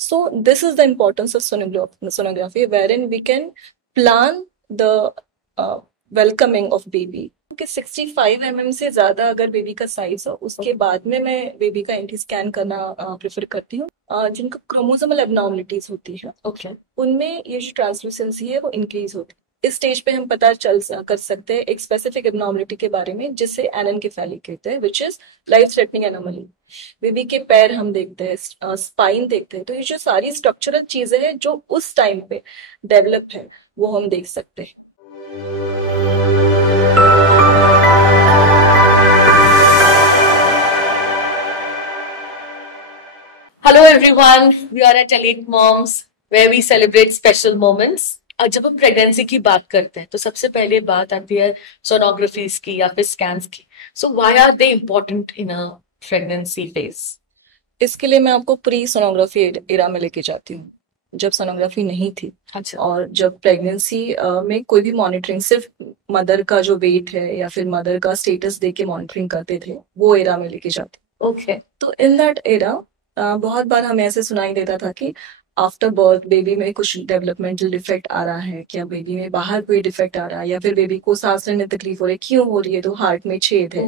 So this is the importance of sonography, wherein we can plan the welcoming of baby. कि 65 से ज्यादा अगर baby का size हो, उसके बाद में मैं बेबी का एंटी स्कैन करना प्रेफर करती हूँ। जिनको क्रोमोसोमल एबनॉर्मलिटीज होती है, ओके, उनमें ये जो ट्रांसलूसेंसी है वो इंक्रीज होती है। इस स्टेज पे हम पता कर सकते हैं एक स्पेसिफिक एबनॉर्मलिटी के बारे में, जिसे एनएनकेफेली कहते हैं, which is life threatening anomaly. Baby के पैर हम देखते हैं, स्पाइन देखते हैं, तो ये जो सारी स्ट्रक्चरल चीजें हैं जो उस टाइम पे डेवलप है, वो हम देख सकते हैं। Hello everyone, we are at Elite Moms where we celebrate special moments. जब हम प्रेगनेंसी की बात करते हैं तो सबसे पहले बात आती है सोनोग्राफीज की या फिर स्कैन्स की। So why are they important in a pregnancy phase? इसके लिए मैं आपको प्री सोनोग्राफी एरा में लेके जाती हूँ, जब सोनोग्राफी नहीं थी। अच्छा। और जब प्रेगनेंसी में कोई भी मॉनिटरिंग सिर्फ मदर का जो वेट है या फिर मदर का स्टेटस देख के मॉनिटरिंग करते थे, वो एरा में लेके जाती। ओके। तो इन दैट एरा बहुत बार हमें ऐसे सुनाई देता था कि आफ्टर बर्थ बेबी में कुछ डेवलपमेंटल डिफेक्ट आ रहा है, क्या बेबी में बाहर कोई डिफेक्ट आ रहा है, या फिर बेबी को सांस लेने में तकलीफ हो रही है, क्यों हो रही है, तो हार्ट में छेद है।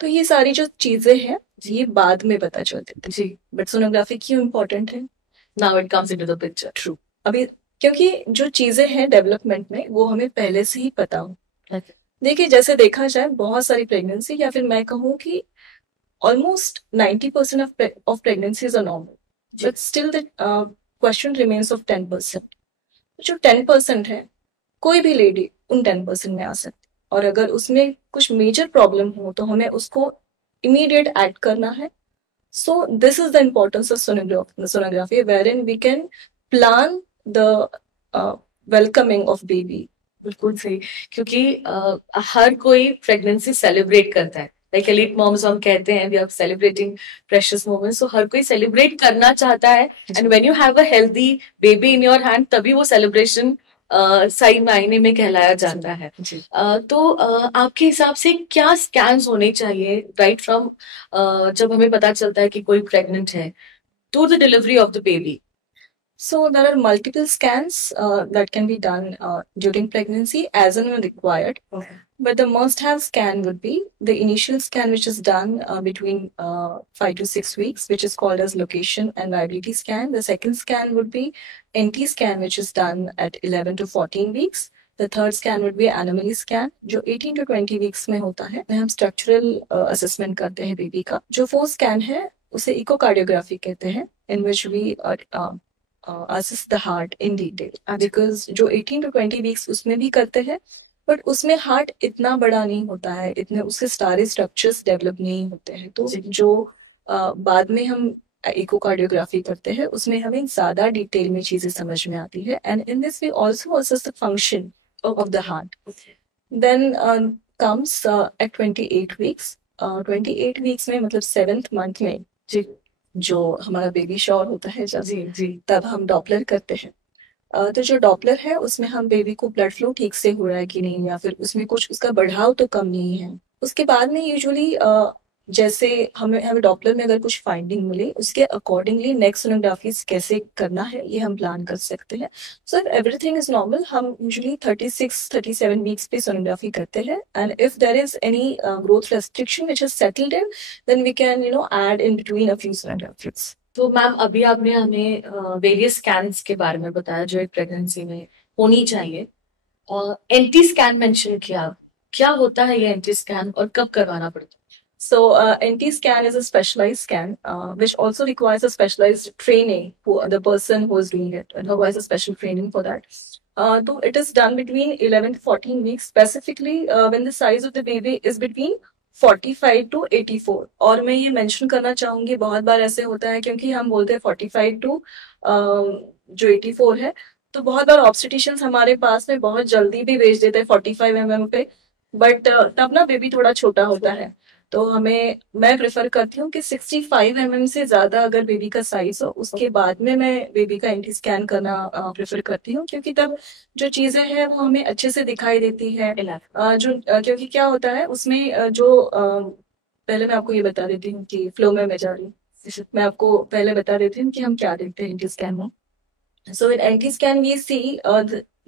तो ये सारी जो चीजें हैं ये बाद में पता चलती थी जी। बट सोनोग्राफी क्यों इम्पोर्टेंट है? Now it comes into the picture. True. अभी क्योंकि जो चीजें हैं डेवलपमेंट में वो हमें पहले से ही पता हो। देखिए, जैसे देखा जाए बहुत सारी प्रेगनेंसी, या फिर मैं कहूँ कि almost 90% of pregnancies are normal, but still the question remains of 10%. जो 10% है, कोई भी लेडी उन 10% में आ सकती, और अगर उसमें कुछ मेजर प्रॉब्लम हो तो हमें उसको इमीडिएट एक्ट करना है। So this is the importance of sonography, wherein we can plan the welcoming of baby. बिल्कुल सही, क्योंकि हर कोई प्रेगनेंसी सेलिब्रेट करता है। लाइक एलीट मॉम्स हम कहते हैं we are celebrating precious moments, तो हर कोई सेलिब्रेट करना चाहता है। And when you have a healthy baby in your hand, तभी वो सेलिब्रेशन सही मायने में कहलाया जाता है। तो आपके हिसाब से क्या स्कैन्स होने चाहिए राइट फ्रॉम जब हमें पता चलता है कि कोई प्रेग्नेंट है to the delivery of the baby? So there are multiple scans that can be done during pregnancy as and when required. Okay. But the must-have scan would be the initial scan, which is done between 5 to 6 weeks, which is called as location and viability scan. The second scan would be NT scan, which is done at 11 to 14 weeks. The third scan would be anomaly scan, जो 18 to 20 weeks में होता है। हम structural assessment करते हैं baby का। जो fourth scan है उसे echocardiography कहते हैं, in which we assess the heart in detail, because जो 18 to 20 weeks उसमें भी करते हैं, बट उसमें हार्ट इतना बड़ा नहीं होता है, इतने उसके सारे स्ट्रक्चर्स डेवलप नहीं होते हैं। तो जो बाद में हम इकोकार्डियोग्राफी करते हैं उसमें हमें ज्यादा डिटेल में चीजें समझ में आती है। And in this we also assess the function of the heart. Then comes at 28 weeks. 28 weeks में मतलब 7th मंथ में जो हमारा बेबी श्योर होता है जब, जी, तब हम डॉपलर करते हैं। तो जो डॉपलर है उसमें हम बेबी को ब्लड फ्लो ठीक से हो रहा है कि नहीं, या फिर उसमें कुछ उसका बढ़ाव तो कम नहीं है। उसके बाद में यूजुअली जैसे हमें डॉपलर में अगर कुछ फाइंडिंग मिले, उसके अकॉर्डिंगली नेक्स्ट सोनोग्राफी कैसे करना है ये हम प्लान कर सकते हैं। So if everything is normal, हम यूजुअली 36-37 वीक्स पे सोनोग्राफी करते हैं। And if there is any growth restriction which is settled in, then we can add in between a few sonographies. तो मैम अभी आपने हमें वेरियस स्कैन्स के बारे में बताया जो एक प्रेगनेंसी में होनी चाहिए, और एंटी स्कैन मेंशन किया, क्या होता है ये एंटी स्कैन और कब करवाना पड़ता है? So NT scan is a specialized scan which also requires a specialized training for the person who is doing it, and requires a special training for that. So it is done between 11 to 14 weeks, specifically when the size of the baby is between 45 to 84। और मैं ये mention करना चाहूंगी, बहुत बार ऐसे होता है क्योंकि हम बोलते हैं 45 टू जो 84 है, तो बहुत बार ऑब्स्टेट्रिशियंस हमारे पास में बहुत जल्दी भी भेज देते हैं 45 mm पे, बट तब ना बेबी थोड़ा छोटा होता है। तो मैं प्रेफर करती हूँ कि 65 mm से ज्यादा अगर बेबी का साइज हो, उसके बाद में मैं बेबी का एंटी स्कैन करना प्रेफर करती हूँ, क्योंकि तब जो चीजें हैं वो हमें अच्छे से दिखाई देती है। क्योंकि क्या होता है उसमें जो पहले मैं आपको ये बता देती हूँ कि फ्लो में मैं जा रही हूँ। मैं आपको पहले बता देती हूँ कि हम क्या देखते हैं एनटी स्कैन में. So in NT scan, we see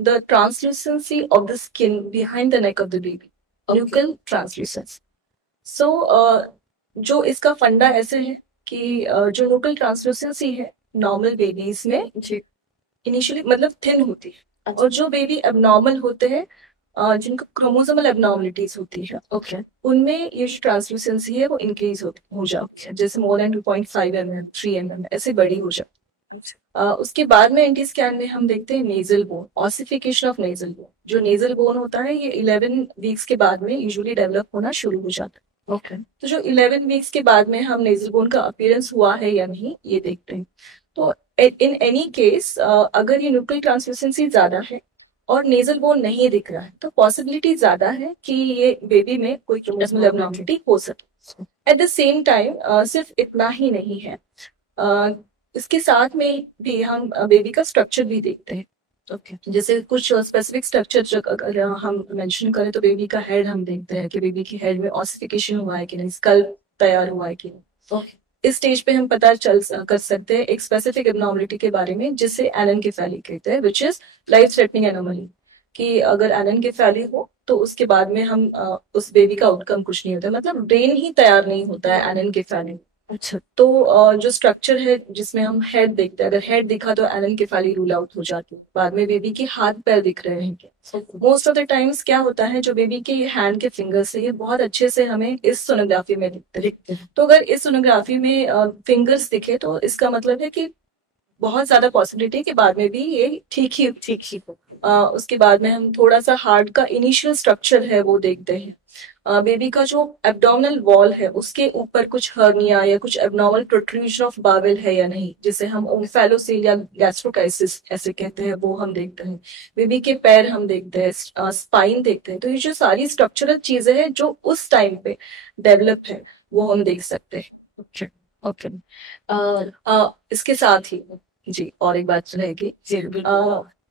the translucency of the skin behind the neck of the baby. Nuchal translucence. So जो इसका फंडा ऐसे है कि जो nuchal translucency है नॉर्मल बेबीज में इनिशियली मतलब थिन होती है. अच्छा. और जो बेबी एबनॉर्मल होते हैं जिनको क्रोमोसोमल एबनॉर्मलिटीज होती है ओके उनमें ये जो ट्रांसलूसेंसी है वो इंक्रीज हो जाती है. जैसे मोर देन 2.5 mm 3 mm ऐसे बड़ी हो जाती है. उसके बाद में एनटी स्कैन में हम देखते हैं nasal bone, ossification of nasal bone. जो नेजल बोन होता है ये 11 वीक्स के बाद में यूजुअली डेवलप होना शुरू हो जाता है. ओके. तो जो 11 वीक्स के बाद में हम नेजल बोन का अपीयरेंस हुआ है या नहीं ये देखते हैं. तो इन एनी केस अगर ये न्यूक्लियर ट्रांसलूसेंसी ज्यादा है और नेजल बोन नहीं दिख रहा है तो पॉसिबिलिटी ज्यादा है कि ये बेबी में कोई क्रोमोसोमल एबनॉर्मलिटी हो सके. एट द सेम टाइम सिर्फ इतना ही नहीं है, इसके साथ में भी हम बेबी का स्ट्रक्चर भी देखते हैं. ओके. जैसे कुछ स्पेसिफिक स्ट्रक्चर अगर हम मेंशन करें तो बेबी का हेड हम देखते हैं कि बेबी की हेड में ऑसिफिकेशन हुआ है कि नहीं, स्कल तैयार हुआ है कि नहीं. ओके. इस स्टेज पे हम पता कर सकते हैं एक स्पेसिफिक एबनॉर्मलिटी के बारे में जिसे एनेनकेफेली कहते हैं, which is life threatening anomaly. कि अगर एनेनकेफेली हो तो उसके बाद में हम उस बेबी का आउटकम कुछ नहीं होता, मतलब ब्रेन ही तैयार नहीं होता है एनेनकेफेली. अच्छा. तो जो स्ट्रक्चर है जिसमें हम हेड देखते हैं, अगर हेड दिखा तो एनेनकेफेली रूल आउट हो जाती है. बाद में बेबी के हाथ पैर दिख रहे हैं. मोस्ट ऑफ द टाइम्स क्या होता है जो बेबी के हैंड के फिंगर से ये बहुत अच्छे से हमें इस सोनोग्राफी में दिखते हैं. तो अगर इस सोनोग्राफी में फिंगर्स दिखे तो इसका मतलब है कि बहुत ज्यादा पॉसिबिलिटी है कि बाद में भी ये ठीक ही हो. उसके बाद में हम थोड़ा सा हार्ट का इनिशियल स्ट्रक्चर है वो देखते हैं. बेबी का जो एब्डोमिनल वॉल है उसके ऊपर कुछ हर्निया या कुछ एबनॉर्मल प्रोट्रूजन ऑफ बावेल है या नहीं, जिसे हम ओम्फेलोसील या गैस्ट्रोकाइसिस ऐसे कहते हैं, वो हम देखते हैं. बेबी के पैर हम देखते हैं, स्पाइन देखते हैं. तो ये जो सारी स्ट्रक्चरल चीजें हैं जो उस टाइम पे डेवलप है वो हम देख सकते हैं. ओके. ओके. इसके साथ ही जी और एक बात रहेगी.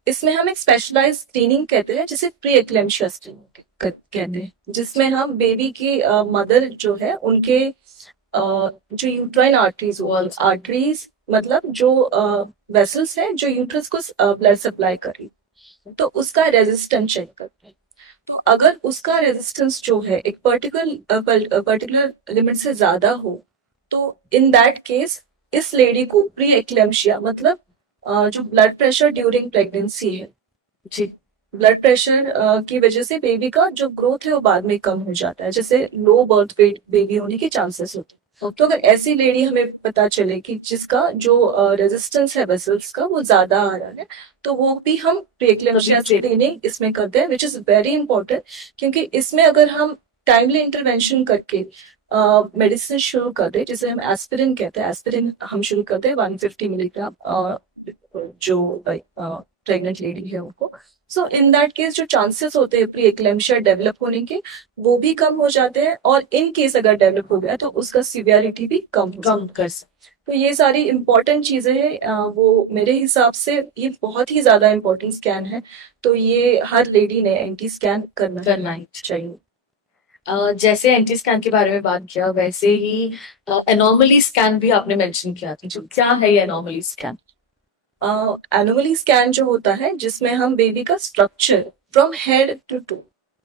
इसमें हम एक स्पेशलाइज स्क्रीनिंग कहते हैं जिसे प्री एक्लेम्शिया स्क्रीनिंग कहते हैं, जिसमें हम बेबी की मदर जो है उनके जो यूट्राइन आर्टरीज मतलब जो वेसल्स है जो यूट्रस को ब्लड सप्लाई कर रही तो उसका रेजिस्टेंस चेक करते हैं. तो अगर उसका रेजिस्टेंस जो है एक पर्टिकुलर लिमिट से ज्यादा हो तो इन दैट केस इस लेडी को प्री एक्लेम्शिया मतलब जो ब्लड प्रेशर ड्यूरिंग प्रेगनेंसी है जी, ब्लड प्रेशर की वजह से बेबी का जो ग्रोथ है वो बाद में कम हो जाता है, जैसे लो बर्थ वेट बेबी होने के चांसेस होते हैं. तो अगर ऐसी लेडी हमें पता चले कि जिसका जो रेजिस्टेंस है वेसल्स का वो ज्यादा आ रहा है तो वो भी हम प्रीएक्लेम्शिया स्क्रीनिंग इसमें करते हैं, विच इज वेरी इंपॉर्टेंट. क्योंकि इसमें अगर हम टाइमली इंटरवेंशन करके मेडिसिन शुरू कर दे, जिसे हम एस्पिरिन कहते हैं, एस्पिरिन हम शुरू करते हैं 150 मिलीग्राम जो प्रेग्नेंट लेडी है उनको. सो इन दैट केस जो चांसेस होते हैं प्री एक्लेम्शिया डेवलप होने के वो भी कम हो जाते हैं, और इन केस अगर डेवलप हो गया तो उसका सिवियरिटी भी कम कर सकते. तो ये सारी इंपॉर्टेंट चीजें हैं. वो मेरे हिसाब से ये बहुत ही ज्यादा इंपॉर्टेंट स्कैन है, तो ये हर लेडी ने एंटी स्कैन करना ही चाहिए. जैसे एंटी स्कैन के बारे में बात किया वैसे ही एनॉमली स्कैन भी आपने मेंशन किया था. जो क्या है ये एनॉमली स्कैन? एनोमली स्कैन जो होता है जिसमें हम बेबी का structure from head to toe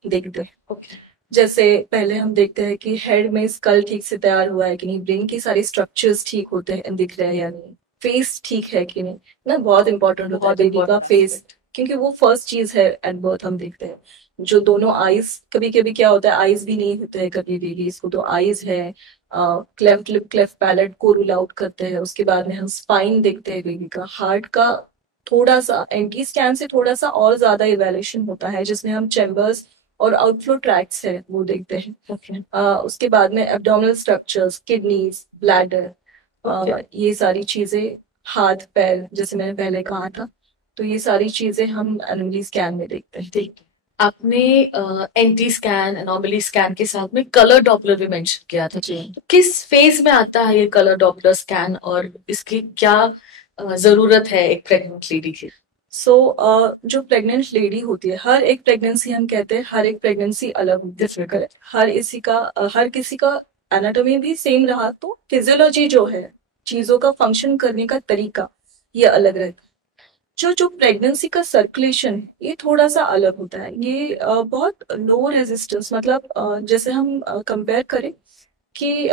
देखते हैं. okay. जैसे पहले हम देखते हैं कि हेड में स्कल ठीक से तैयार हुआ है कि नहीं, ब्रेन की सारी स्ट्रक्चर्स ठीक होते हैं दिख रहे हैं या नहीं, फेस ठीक है कि नहीं ना. बहुत इंपॉर्टेंट होता है बेबी का फेस, क्योंकि वो फर्स्ट चीज है एट बर्थ हम देखते हैं. जो दोनों आईज, कभी कभी क्या होता है आईज भी नहीं होते हैं कभी बेबी इसको, तो आईज है, क्लेफ्ट लिप क्लेफ्ट पैलेट को रूल आउट करते हैं. उसके बाद में हम स्पाइन देखते हैं बेबी का. हार्ट का थोड़ा सा एंटी स्कैन से थोड़ा सा और ज्यादा इवेल्युएशन होता है जिसमें हम चैम्बर्स और आउटफ्लो ट्रैक्ट्स है वो देखते हैं. okay. उसके बाद में एब्डोमिनल स्ट्रक्चर्स, किडनीज, ब्लैडर, ये सारी चीजें, हाथ पैर जैसे मैंने पहले कहा था, तो ये सारी चीजें हम एनोमली स्कैन में देखते हैं. ठीक. आपने एंटी स्कैन, एनोमली स्कैन के साथ में कलर डॉपलर भी मेंशन किया था. तो किस फेज में आता है ये कलर डॉपलर स्कैन और इसकी क्या जरूरत है एक प्रेग्नेंट लेडी की? सो जो प्रेग्नेंट लेडी होती है, हर एक प्रेगनेंसी हम कहते हैं हर एक प्रेगनेंसी अलग होती है. हर किसी का एनाटॉमी भी सेम रहा तो फिजियोलॉजी जो है चीजों का फंक्शन करने का तरीका ये अलग रहता है। जो जो प्रेगनेंसी का सर्कुलेशन ये थोड़ा सा अलग होता है। ये बहुत लो रेजिस्टेंस, मतलब जैसे हम कंपेयर करें कि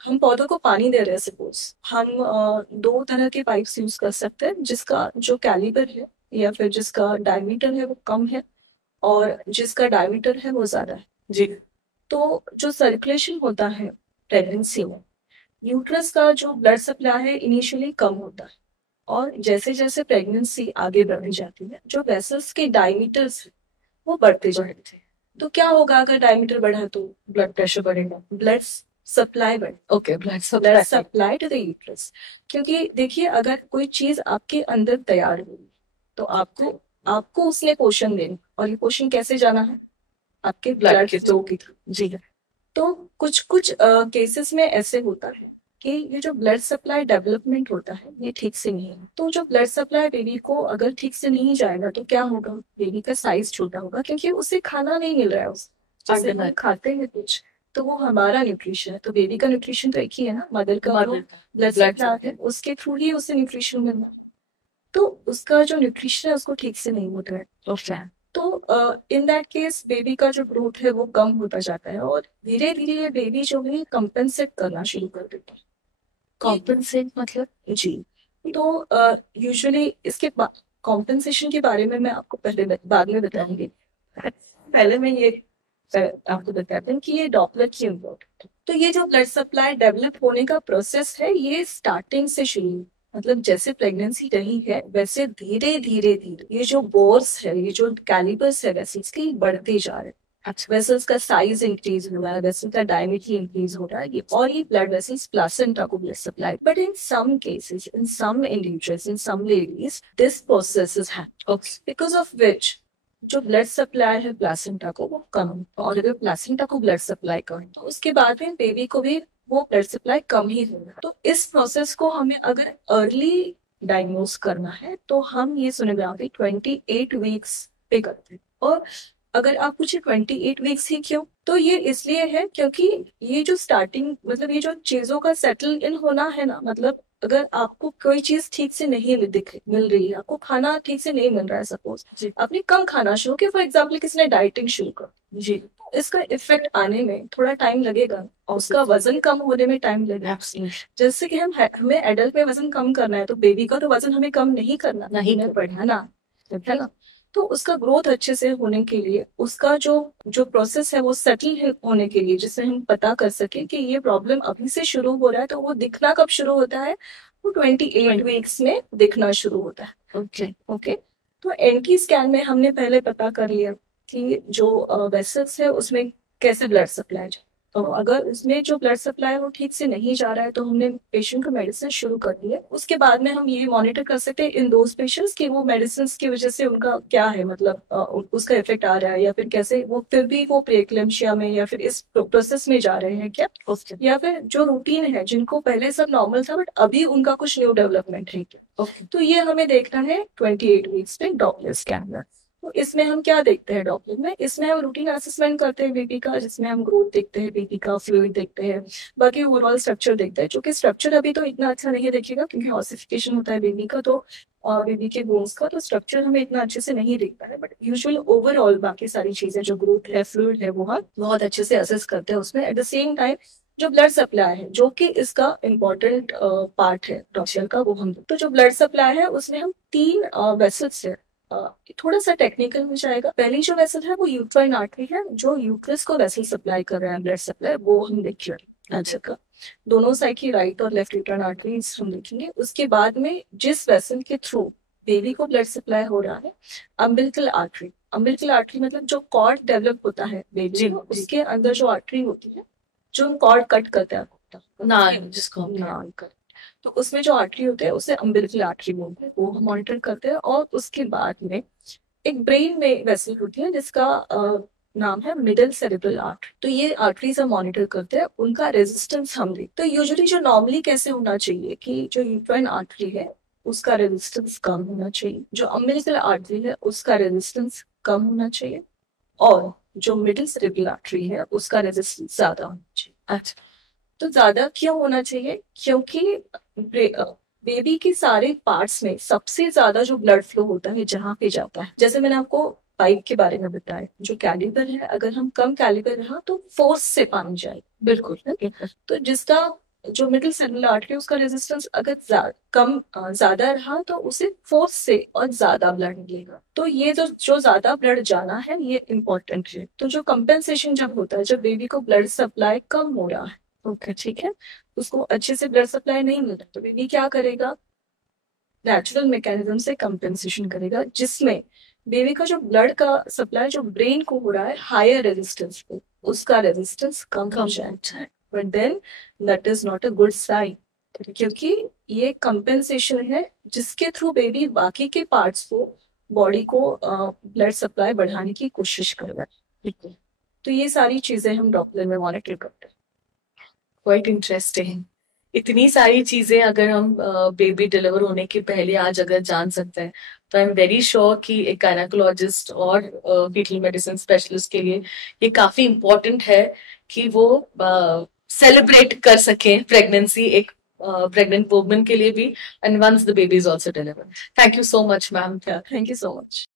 हम पौधों को पानी दे रहे हैं, सपोज हम दो तरह के पाइप्स यूज कर सकते हैं, जिसका जो कैलिबर है या फिर जिसका डायमीटर है वो कम है और जिसका डायमीटर है वो ज्यादा है। जी। तो जो सर्कुलेशन होता है प्रेगनेंसी में, यूट्रस का जो ब्लड सप्लाई है इनिशियली कम होता है, और जैसे जैसे प्रेगनेंसी आगे बढ़ती जाती है जो वेसल्स के डायमीटर्स है वो बढ़ते जाते हैं। तो क्या होगा अगर डायमीटर बढ़ा तो ब्लड प्रेशर बढ़ेगा, ब्लड सप्लाई बढ़े। Okay, blood blood supply to the uterus. क्योंकि देखिए अगर कोई चीज आपके अंदर तैयार हुई तो आपको आपको उसने पोषण देना, और ये पोषण कैसे जाना है, आपके ब्लड के फ्लो के थ्रू। जी। तो कुछ कुछ केसेस में ऐसे होता है कि ये जो ब्लड सप्लाई डेवलपमेंट होता है ये ठीक से नहीं है। तो जो ब्लड सप्लाई बेबी को अगर ठीक से नहीं जाएगा तो क्या होगा, बेबी का साइज छोटा होगा क्योंकि उसे खाना नहीं मिल रहा है। उस जैसे हम खाते हैं कुछ तो वो हमारा न्यूट्रिशन है, तो बेबी का न्यूट्रिशन तो एक ही है ना, मदर का ब्लड सप्लाई है उसके थ्रू ही उसे न्यूट्रिशन मिलना। तो उसका जो न्यूट्रिशन है उसको ठीक से नहीं मिल रहा है। तो इन दैट केस बेबी का जो ग्रोथ है वो कम होता जाता है और धीरे धीरे ये बेबी जो है कंपेंसेट करना शुरू कर देता है। कॉम्पनसेट मतलब? जी। तो यूजुअली इसके कॉम्पेंसेशन के बारे में मैं आपको बाद में बताऊंगी। पहले मैं ये आपको बताते हैं कि ये डॉपलर क्यों इम्पोर्टेंट है। तो ये जो ब्लड सप्लाई डेवलप होने का प्रोसेस है ये स्टार्टिंग से शुरू, मतलब जैसे प्रेगनेंसी रही है वैसे धीरे धीरे धीरे ये जो बोर्स है, ये जो कैलिबर्स है वेसल्स के बढ़ते जा रहे हैं। अच्छा, वेसल्स का साइज इंक्रीज हो रहा है, वेसल का डायमीटर इंक्रीज हो रहा है, ये और ये ब्लड वेसल्स प्लासेंटा को blood supply. But in some cases, in some individuals, in some ladies this process is happening because of which जो ब्लड सप्लाई है प्लासेंटा को वो कम, और अगर प्लासेंटा को ब्लड सप्लाई कम तो उसके बाद में बेबी को भी वो ब्लड सप्लाई कम ही होगा। तो इस प्रोसेस को हमें अगर अर्ली डायग्नोज करना है तो हम ये सोनोग्राफी 28 वीक्स पे करते हैं। और अगर आप पूछे 28 वीक्स ही क्यों, तो ये इसलिए है क्योंकि ये जो स्टार्टिंग, मतलब ये जो चीजों का सेटल इन होना है ना, मतलब अगर आपको कोई चीज ठीक से नहीं मिल रही है, आपको खाना ठीक से नहीं मिल रहा है, सपोज आपने कम खाना शुरू किया, फॉर एग्जाम्पल किसी ने डाइटिंग शुरू कर जी, इसका इफेक्ट आने में थोड़ा टाइम लगेगा और उसका वजन कम होने में टाइम लगेगा। जैसे कि हमें एडल्ट में वजन कम करना है तो बेबी का तो वजन हमें कम नहीं करना, नहीं बढ़ाना है ना। तो उसका ग्रोथ अच्छे से होने के लिए, उसका जो जो प्रोसेस है वो सेटल होने के लिए, जिससे हम पता कर सके कि ये प्रॉब्लम अभी से शुरू हो रहा है, तो वो दिखना कब शुरू होता है, वो 28 वीक्स में दिखना शुरू होता है। ओके। तो एनटी स्कैन में हमने पहले पता कर लिया कि जो वेसल्स है उसमें कैसे ब्लड सप्लाई जाए। तो अगर उसमें जो ब्लड सप्लाई है वो ठीक से नहीं जा रहा है तो हमने पेशेंट को मेडिसिन शुरू कर दी है। उसके बाद में हम ये मॉनिटर कर सकते हैं इन दोज पेशेंट्स कि वो मेडिसिन की वजह से उनका क्या है, मतलब उसका इफेक्ट आ रहा है या फिर कैसे वो फिर भी वो प्रीएक्लेम्शिया में या फिर इस प्रोसेस में जा रहे हैं क्या, या फिर जो रूटीन है जिनको पहले सब नॉर्मल था बट अभी उनका कुछ न्यू डेवलपमेंट है क्या। तो ये हमें देखना है 28 वीक्स में डॉपलर स्कैन में। तो इसमें हम क्या देखते हैं डॉपलर में, इसमें हम रूटीन असेसमेंट करते हैं बेबी का, जिसमें हम ग्रोथ देखते हैं बेबी का, फ्लूइड देखते हैं, बाकी ओवरऑल स्ट्रक्चर देखते हैं। क्योंकि स्ट्रक्चर अभी तो इतना अच्छा नहीं देखेगा क्योंकि ऑसिफिकेशन होता है बेबी का, तो और बेबी के बोन्स का, तो स्ट्रक्चर हमें इतना अच्छे से नहीं दिखता है। बट यूजुअल ओवरऑल बाकी सारी चीजें जो ग्रोथ है, फ्लूइड है, वो हम बहुत अच्छे से असेस करते हैं उसमें। एट द सेम टाइम जो ब्लड सप्लाई है जो कि इसका इम्पोर्टेंट पार्ट है डॉक्टर का, वो हम, तो जो ब्लड सप्लाई है उसमें हम 3 वेसल्स है। थोड़ा सा टेक्निकल हो जाएगा। पहली जो वेसल है वो यूट्राइन आर्टरी है, जो यूट्रस को वेसल सप्लाई कर रहा है ब्लड सप्लाई, वो हम देखिए। अच्छा का दोनों साइड की राइट और लेफ्ट यूट्राइन आर्टरी हम देखेंगे। उसके बाद में जिस वेसल के थ्रू बेबी को ब्लड सप्लाई हो रहा है, अम्बिलिकल आर्टरी। अम्बिलिकल आर्टरी मतलब जो कॉर्ड डेवलप होता है बेबी में, उसके अंदर जो आर्टरी होती है जो कॉर्ड कट करता है ना, जिसको नान कर, तो उसमें जो आर्टरी होते हैं उसे अम्बिलिकल आर्टरी बोलते हैं, वो हम मॉनिटर करते हैं। और उसके बाद में एक ब्रेन में वेसल होती है जिसका नाम है मिडल सेरेब्रल आर्टरी, तो ये आर्टरीज हम मॉनिटर करते हैं, उनका रेजिस्टेंस हम देखते हैं। तो यूजुअली जो नॉर्मली कैसे होना चाहिए कि जो यूट्राइन आर्टरी है उसका रेजिस्टेंस कम होना चाहिए, जो अम्बिलिकल आर्टरी है उसका रेजिस्टेंस कम होना चाहिए, और जो मिडिल सेरेब्रल आर्टरी है उसका रेजिस्टेंस ज्यादा होना चाहिए। अच्छा, तो ज्यादा क्यों होना चाहिए? क्योंकि बेबी के सारे पार्ट्स में सबसे ज्यादा जो ब्लड फ्लो होता है जहां पे जाता है, जैसे मैंने आपको पाइप के बारे में बताया, जो कैलिबर है, अगर हम कम कैलिबर रहा तो फोर्स से पानी जाए, बिल्कुल है? तो जिसका जो मिडिल सेलुलर आर्टरी, उसका रेजिस्टेंस अगर ज्यादा रहा तो उसे फोर्स से और ज्यादा ब्लड मिलेगा। तो ये जो जो ज्यादा ब्लड जाना है ये इम्पोर्टेंट है। तो जो कंपेंसेशन जब होता है, जब बेबी को ब्लड सप्लाई कम हो रहा है, ओके ठीक है, उसको अच्छे से ब्लड सप्लाई नहीं मिल रहा, तो बेबी क्या करेगा? नेचुरल मैकेनिज्म से कंपेंसेशन करेगा, जिसमें बेबी का जो ब्लड का सप्लाई जो ब्रेन को हो रहा है हायर रेजिस्टेंस पे, उसका रेजिस्टेंस कम हो जाता है। But then that is not a good sign, क्योंकि ये कंपेंसेशन है जिसके थ्रू बेबी बाकी के पार्ट्स को, बॉडी को ब्लड सप्लाई बढ़ाने की कोशिश कर रहा है। तो ये सारी चीजें हम डॉपलर में मॉनिटर करते हैं। Quite interesting. इतनी सारी चीजें अगर हम बेबी डिलीवर होने के पहले आज अगर जान सकते हैं, तो आई एम वेरी श्योर कि एक गायनेकोलॉजिस्ट और फीटल मेडिसिन स्पेशलिस्ट के लिए ये काफी इम्पोर्टेंट है कि वो सेलिब्रेट कर सके प्रेगनेंसी, एक प्रेग्नेंट वुमन के लिए भी, and once the baby is also deliver. Thank you so much ma'am. Thank you so much.